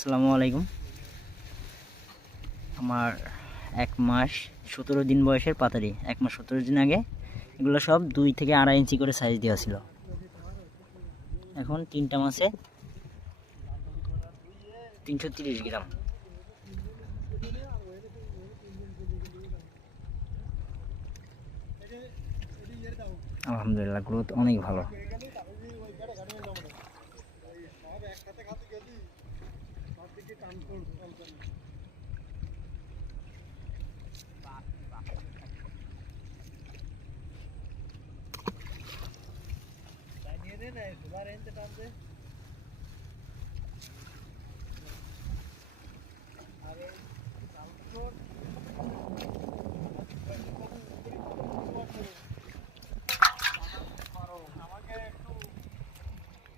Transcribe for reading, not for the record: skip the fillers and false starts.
আসসালামু আলাইকুম। আমার 1 মাস 17 দিন বয়সের পাতারি, 1 মাস 17 দিন আগে এগুলো সব 2 থেকে 2.5 ইঞ্চি করে সাইজ দেওয়া ছিল। এখন 3টা মাছে 330 গ্রাম। আলহামদুলিল্লাহ, গ্রোথ অনেক ভালো।